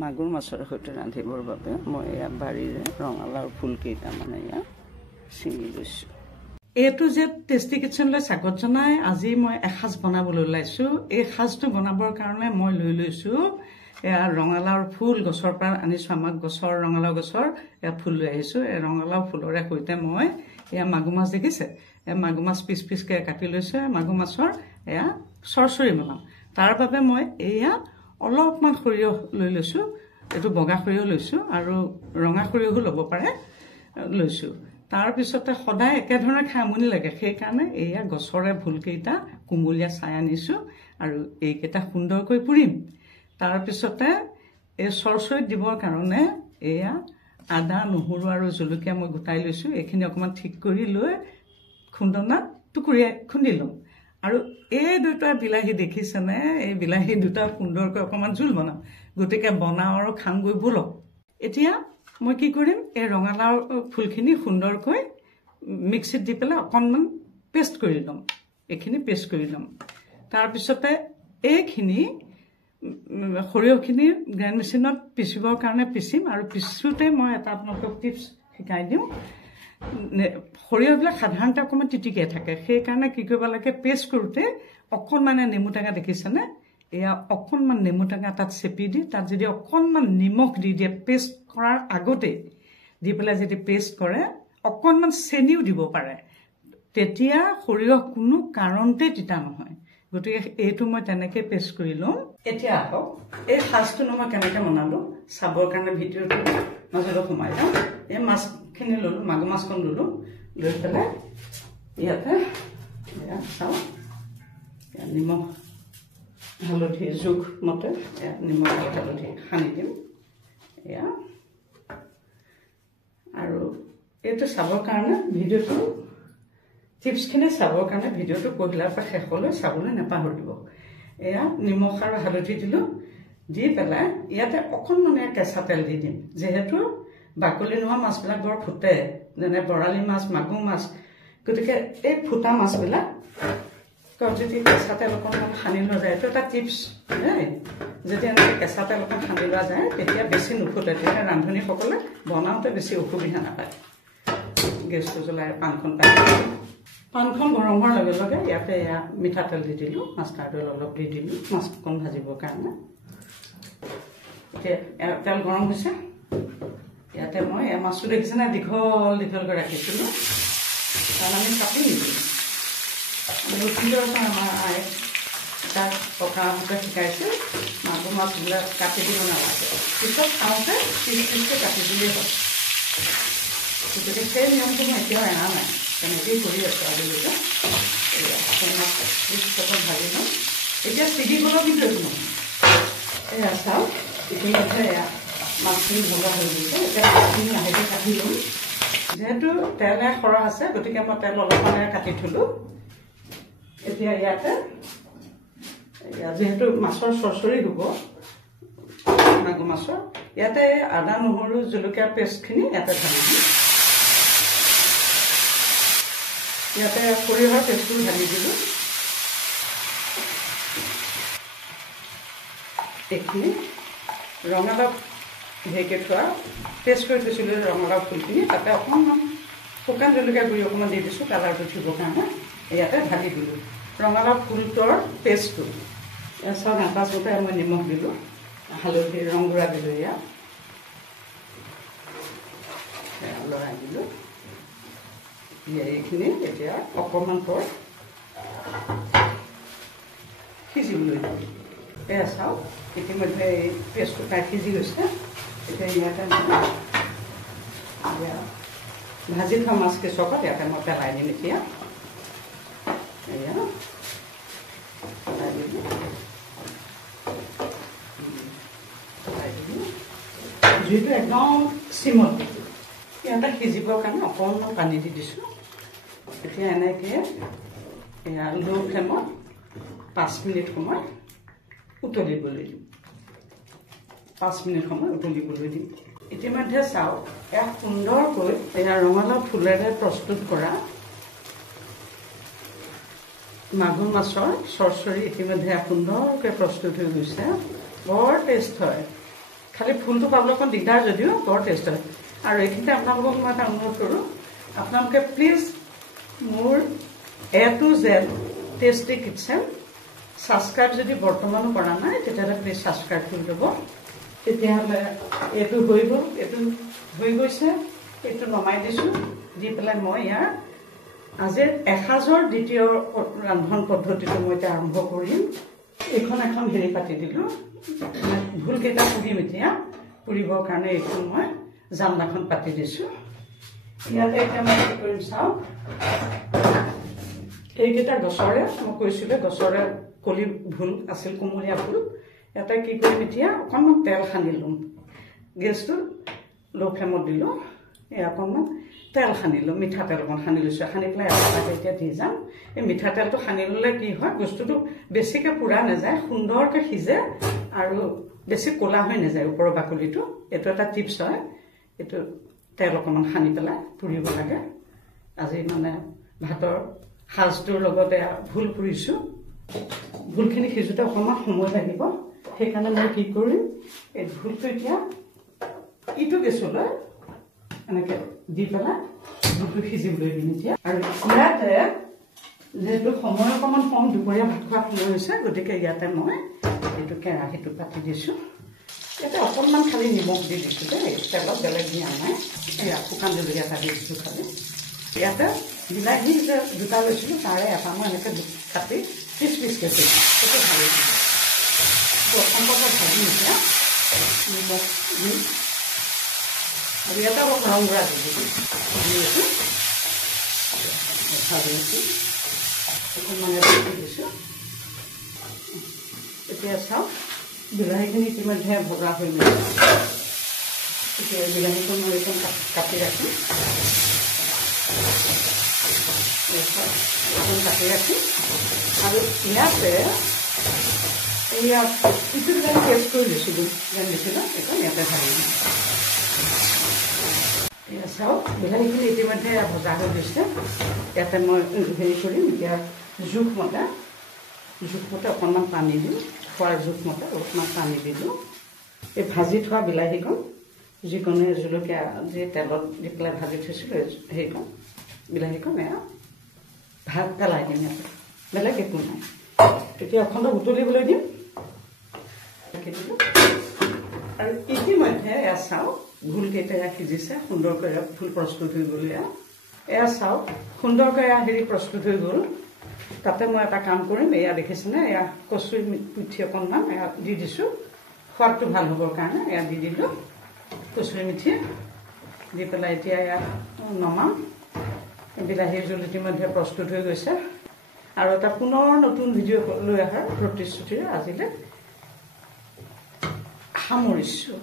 মাগুৰ মাছৰ সৈতে ৰান্ধিবৰ বাবে মই এয়া বাৰীৰে ৰঙালাওৰ ফুল কেইটামান এয়া ছিঙি লৈছোঁ। এইটো যে টেষ্টি কিটচেনলৈ স্বাগত জনাই আজি মই এসাঁজ বনাবলৈ ওলাইছো। এই সাঁজটো বনাবৰ কাৰণে মই লৈ লৈছোঁ এয়া ৰঙালাওৰ ফুল গছৰ পৰা আনিছোঁ। আমাক গছৰ ৰঙালাও গছৰ এয়া ফুল লৈ আহিছোঁ। এই ৰঙালাও ফুলৰে সৈতে মই এয়া মাগুৰ মাছ দেখিছে, এয়া মাগুৰ মাছ পিচ পিচকৈ কাটি লৈছোঁ। মাগুৰ মাছৰ এয়া চৰচৰি বনাম। তাৰ বাবে মই এয়া অলপমান সৰিয়হ লৈ লৈছোঁ, এইটো বগা সৰিয়হ লৈছোঁ আৰু ৰঙা সৰিয়হো ল'ব পাৰে লৈছোঁ। তাৰপিছতে সদায় একেধৰণে খাই আমনি লাগে, সেইকাৰণে এয়া গছৰে ভোলকেইটা কুমলীয়া চাই আনিছোঁ আৰু এইকেইটা সুন্দৰকৈ পুৰিম। তাৰপিছতে এই চৰচৰিত দিবৰ কাৰণে এয়া আদা নহৰু আৰু জলকীয়া মই গোটাই লৈছোঁ। এইখিনি অকণমান ঠিক কৰি লৈ খুন্দনাত টুকুৰিয়াই খুন্দি ল'ম। আৰু এই দুটা বিলাহী দেখিছেনে, এই বিলাহী দুটা সুন্দৰকৈ অকণমান জোল বনাম। গতিকে বনাওঁ আৰু খাওঁগৈ ব'লক। এতিয়া মই কি কৰিম, এই ৰঙালাও ফুলখিনি সুন্দৰকৈ মিক্সিত দি পেলাই অকণমান পেষ্ট কৰি ল'ম। এইখিনি পেষ্ট কৰি ল'ম। তাৰপিছতে এইখিনি সৰিয়হখিনি গ্ৰাইণ্ড মেচিনত পিচিবৰ কাৰণে পিচিম। আৰু পিছোতে মই এটা আপোনালোকক টিপছ শিকাই দিওঁ। সৰিয়হবিলাক সাধাৰণতে অকণমান তিতিকিয়াই থাকে, সেইকাৰণে কি কৰিব লাগে, পেষ্ট কৰোঁতে অকণমান নেমু টেঙা দেখিছেনে, এয়া অকণমান নেমু টেঙা তাত চেপি দি তাত যদি অকণমান নিমখ দি দিয়ে পেষ্ট কৰাৰ আগতে দি পেলাই যদি পেষ্ট কৰে, অকণমান চেনিও দিব পাৰে, তেতিয়া সৰিয়হ কোনো কাৰণতে তিতা নহয়। গতিকে এইটো মই তেনেকৈ পেষ্ট কৰি লওঁ। এতিয়া আহক এই সাজটো মই কেনেকৈ বনালোঁ চাবৰ কাৰণে ভিডিঅ'টো মাজলৈ সোমাই যাওঁ। এই মাছখিনি ল'লোঁ, মাগুৰ মাছখন ল'লোঁ, লৈ পেলাই ইয়াতে এয়া চাওঁ, নিমখ হালধি জোখমতে নিমখ হালধি সানি দিম এয়া। আৰু এইটো চাবৰ কাৰণে ভিডিঅ'টো টিপছখিনি চাবৰ কাৰণে ভিডিঅ'টো পহিলাৰ পৰা শেষলৈ চাবলৈ নাপাহৰিব। এয়া নিমখ আৰু হালধি দিলোঁ, দি পেলাই ইয়াতে অকণমান কেঁচা তেল দি দিম। যিহেতু বাকলি নোহোৱা মাছবিলাক বৰ ফুটে, যেনে বৰালি মাছ, মাগুৰ মাছ, গতিকে এই ফুটা মাছবিলাক যদি কেঁচা তেল অকণমান সানি লোৱা যায়, এইটো এটা টিপছ দেই। যদি এনেকৈ কেঁচা তেল অকণ সানি লোৱা যায় তেতিয়া বেছি নুফুটে, তেতিয়া ৰান্ধনীসকলে বনাওঁতে বেছি অসুবিধা নাপায়। গেছটো জ্বলাই পানখন গৰম হোৱাৰ লগে লগে ইয়াতে এয়া মিঠাতেল দি দিলোঁ, মাষ্টাৰ্ড অইল অলপ দি দিলোঁ মাছখন ভাজিবৰ কাৰণে। এতিয়া তেল গৰম হৈছে, ইয়াতে মই এয়া মাছটো দেখিছেনে দীঘল দীঘলকৈ ৰাখিছিলোঁ, কাৰণ আমি কাটি নিদিলোঁ। আমাৰ আই তাক ককাহঁতে শিকাইছিল মাগুৰ মাছবিলাক কাটি দিব নালাগে, পিছত খাওঁতে পিচ পিচকৈ কাটি দিলেই হয়। গতিকে সেই নিয়মটো মই এতিয়াও এৰা নাই, তেনেকেই কৰি আছোঁ আজিলৈকে। মাছ পিছত ভাজি লওঁ। এতিয়া ছিগিবলৈ কিন্তু একো নহয়। এয়া চাওঁ ইতিমধ্যে এয়া মাছখিনি ভজা হৈ গৈছে। এতিয়া মাছখিনি লাহেকৈ কাটি ল'ম। যিহেতু তেল সৰহ আছে গতিকে মই তেল অলপমানে কাটি থলোঁ। এতিয়া ইয়াতে যিহেতু মাছৰ চৰচৰি হ'ব মাগুৰ মাছৰ, ইয়াতে আদা নহৰু জলকীয়া পেষ্টখিনি ইয়াতে ঢালি দিম। ইয়াতে সৰিয়হৰ পেষ্টটো ঢালি দিলোঁ। এইখিনি ৰঙালাও হেৰিকৈ থোৱা পেষ্ট কৰি থৈছিলোঁ ৰঙালাও ফুলখিনি, তাতে অকণমান শুকান জলকীয়া গুড়ি অকণমান দি দিছোঁ কালাৰটো উঠিবৰ কাৰণে। ইয়াতে ঢালি দিলোঁ ৰঙালাও ফুলটোৰ পেষ্টটো। এয়া চাওক আটাচোতে মই নিমখ দিলোঁ, হালধি ৰং গুড়া দিলোঁ, ইয়াত লৰাই দিলোঁ। এইখিনি এতিয়া অকণমান পৰ সিজিবলৈ দিলোঁ। এয়া চাওক ইতিমধ্যে এই পেষ্টটো প্ৰায় সিজি গৈছে। এতিয়া ইয়াতে ভাজি থোৱা মাছ কেইচকত ইয়াতে মই পেলাই দিম। এতিয়া এয়া পেলাই দিলোঁ, জুইটো একদম চিমত দিলোঁ। ইয়াতে সিজিবৰ কাৰণে অকণমান পানী দি দিছোঁ। এতিয়া এনেকৈ এয়া ল' ফ্লেমত 5 মিনিট সময় উতলিবলৈ দিম। 5 মিনিট সময় উতলিবলৈ দিম। ইতিমধ্যে চাওক এয়া সুন্দৰকৈ এয়া ৰঙালাও ফুলেৰে প্ৰস্তুত কৰা মাগুৰ মাছৰ চৰচৰি ইতিমধ্যে সুন্দৰকৈ প্ৰস্তুত হৈ গৈছে। বৰ টেষ্ট হয়, খালি ফুলটো পাবলৈ অকণ দিগদাৰ যদিও বৰ টেষ্ট হয়। আৰু এইখিনিতে আপোনালোকক মই এটা অনুৰোধ কৰোঁ, আপোনালোকে প্লিজ মোৰ A to Z tasty kitchen subscribe যদি বৰ্তমানো কৰা নাই তেতিয়াহ'লে প্লিজ ছাবস্ক্ৰাইব কৰি ল'ব। তেতিয়াহ'লে এইটো হৈ গ'ল, এইটো হৈ গৈছে, এইটো নমাই দিছোঁ। দি পেলাই মই ইয়াৰ আজিৰ এসাঁজৰ দ্বিতীয় ৰন্ধন পদ্ধতিটো মই এতিয়া আৰম্ভ কৰিম। এইখন এখন হেৰি পাতি দিলোঁ, ভোলকেইটা পুৰিম এতিয়া। পুৰিবৰ কাৰণে এইখন মই জালনাখন পাতি দিছোঁ। ইয়াতে এতিয়া মই কি কৰিম চাওঁ, এইকেইটা গছৰে মই কৈছিলোঁ গছৰে কলি ভোল আছিল, কোমলীয়া ভোল। ইয়াতে কি কৰিম এতিয়া, অকণমান তেল সানি ল'ম। গেছটো ল' ফ্লেমত দিলোঁ, এই অকণমান তেল সানিলোঁ, মিঠাতেল অকণ সানি লৈছোঁ। সানি পেলাই এটাকে এতিয়া দি যাম। এই মিঠাতেলটো সানি ল'লে কি হয়, বস্তুটো বেছিকৈ পুৰা নাযায়, সুন্দৰকৈ সিজে আৰু বেছি ক'লা হৈ নাযায় ওপৰৰ বাকলিটো। এইটো এটা টিপছ হয়, এইটো তেল অকণমান সানি পেলাই পুৰিব লাগে। আজি মানে ভাতৰ সাজটোৰ লগতে ভোল পুৰিছোঁ। ভোলখিনি সিজোতে অকণমান সময় লাগিব, সেইকাৰণে মই কি কৰিম, এই ভোলটো এতিয়া ইটো গেছলৈ এনেকৈ দি পেলাই ভোলটো সিজিবলৈ দিম এতিয়া। আৰু ইয়াতে যিহেতু সময় অকণমান কম, দুপৰীয়া ভাত খোৱা সময় হৈছে, গতিকে ইয়াতে মই এইটো কেৰাহীটো পাতি দিছোঁ। ইয়াতে অকণমান খালি নিমখ দি দিছোঁ দেই, তেলত বেলেগ দিয়া নাই। এয়া শুকান জলকীয়া এটা দি দিছোঁ খালি। ইয়াতে বিলাহী যে দুটা লৈছিলোঁ তাৰে এটা মই এনেকৈ কাটি পিচ পিচকৈ থৈছোঁ, সেইটো ভাজি দিছোঁ। সম্পৰ্কত ভাজি এতিয়া নিমখ দি আৰু ইয়াতে অলপ ৰংগুড়া দি দিছোঁ, ভাজি দিছোঁ অকণমান দি দিছোঁ। এতিয়া চাওক বিলাহীখিনি ইতিমধ্যে ভজা হৈ গৈছে। এতিয়া বিলাহীটো মই এইখন কাটি ৰাখিম, কাটি ৰাখিম। আৰু ইয়াতে এয়া ইটো বিলাহী পেষ্ট কৰি লৈছিলোঁ যেন দিছিলোঁ, এইটো ইয়াতে ঢালি দিম। এয়া চাওক বিলাহীখিনি ইতিমধ্যে ভজা হৈ গৈছে। ইয়াতে মই হেৰি কৰিম এতিয়া, জোখমতে অকণমান পানী দিম, খোৱাৰ জোখমতে অলপমান পানী দিলোঁ। এই ভাজি থোৱা বিলাহীকণ, যিকণে জলকীয়া যি তেলত দি পেলাই ভাজি থৈছিলোঁ, সেইকণ বিলাহীকণ এয়া ভাত পেলাই দিম ইয়াতে, বেলেগ একো নাই। তেতিয়া অখণ্ড উতলিবলৈ দিম, দিলোঁ। আৰু ইতিমধ্যে এয়া চাওক ভোলকেইটা সিজিছে সুন্দৰকৈ, ভোল প্ৰস্তুত হৈ গ'ল। এয়া চাওক সুন্দৰকৈ হেৰি প্ৰস্তুত হৈ গ'ল। তাতে মই এটা কাম কৰিম, এয়া দেখিছেনে, এয়া কচুৰি মেথি অকণমান এয়া দি দিছোঁ, সোৱাদটো ভাল হ'বৰ কাৰণে এয়া দি দিলোঁ কচুৰি মেথি দি পেলাই। এতিয়া এয়া নমাম। বিলাহীৰ জোল ইতিমধ্যে প্ৰস্তুত হৈ গৈছে। আৰু এটা পুনৰ নতুন ভিডিঅ' লৈ অহাৰ প্ৰতিশ্ৰুতিৰে আজিলৈ সামৰিছোঁ।